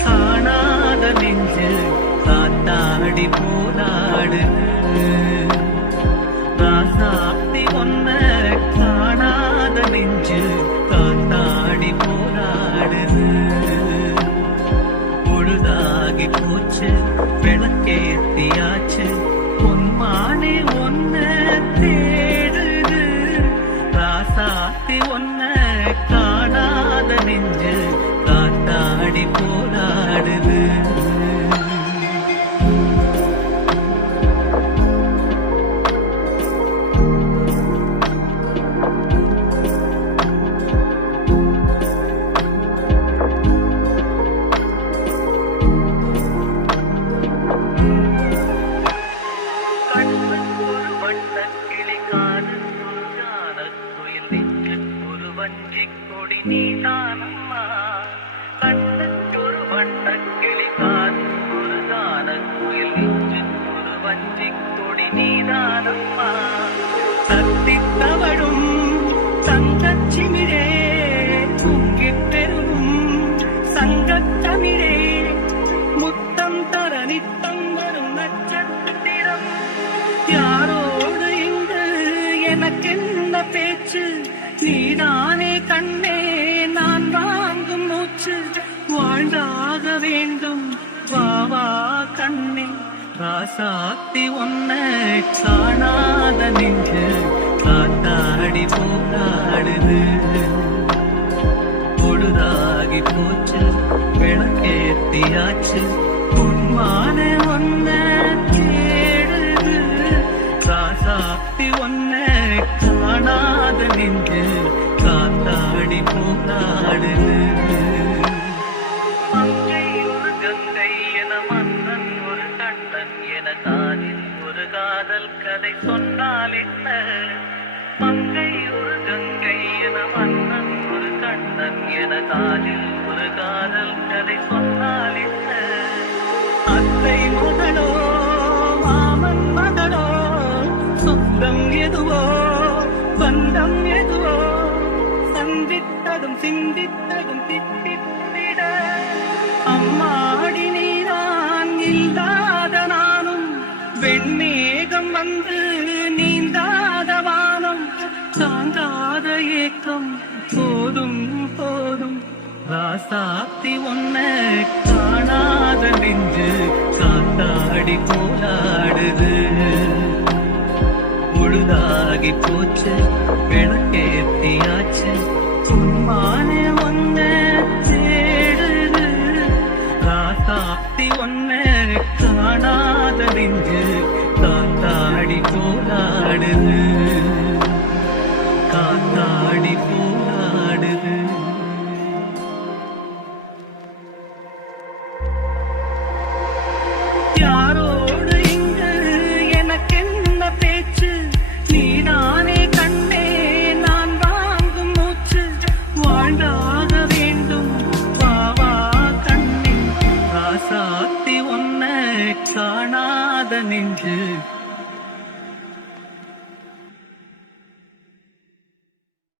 காணாத நெஞ்சு காத்தாடி போராடு ராசாத்தி ஒன்ன காணாத நெஞ்சு காத்தாடி போராடுது பொழுதாகி போச்சு விளக்கேத்தியாச்சு பொன்மானே ஒன்ன தேடுது ராசாத்தி ஒன்ன காணாத நெஞ்சு காத்தாடி போராடுது வஞ்சிக்கொடி நீதானம்மா கண்ணுக்கொரு வண்ணக்கிளிக்கான் ஒரு தானக்குயில் நெஞ்சுக்கொரு வஞ்சிக்கொடி நீதானம்மா சத்தித்தவழும் சங்கச்சிமிழே தூங்கிப் பெறும் சங்கத்தமிழே முத்தம் தர நித்தம் வரும் நட்சத்திரம் யாரோடு இங்கு எனக்கென்ன பேச்சு நீதானே கண்ணே நான் வாங்கும் மூச்சு வாழ்ந்தாக வேண்டும் வாவா கண்ணே ராசாத்தி ஒன்ன காணாத நெஞ்சு காத்தாடி போராடுது பொழுதாகி போச்சு விளக்கேத்தியாச்சு பொன்மான ஒன்ன தேடுது ராசாத்தி ஒன்ன காணாத நெஞ்சு காத்தாடி போராடுது மங்கை ஒரு கங்கை என மன்னன் ஒரு கண்ணன் என காதில் ஒரு காதல் கதை சொன்னால் என்ன மங்கை ஒரு கங்கை என மன்னன் ஒரு கண்ணன் என காதில் ஒரு காதல் கதை சொன்னால் என்ன அத்தை மகளோ மாமன் மகளோ சொந்தம் எதுவோ பந்தம் எதுவோ சந்தித்ததும் சிந்தித்ததும் திட்டிட அம்மாடி நீதான் இல்லாத நானும் வெண்மேகம் வந்து நீந்தாத வானம் தாங்காத ஏக்கம் போதும் போதும் ராசாத்தி ஒன்ன காணாத நெஞ்சு காத்தாடி போராடுது பொழுதாகி போச்சு விளக்கேத்தியாச்சு பொன்மானே ஒன்ன தேடுது ராசாத்தி ஒன்ன காணாத நெஞ்சு காத்தாடி போராடுது காத்தாடி போராடுது யாரோடு இங்கு எனக்கென்ன பேச்சு நீதானே கண்ணே நான் வாங்கும் மூச்சு வாழ்ந்தாக வேண்டும் வாவா கண்ணே ராசாத்தி ஒன்ன காணாத நெஞ்சு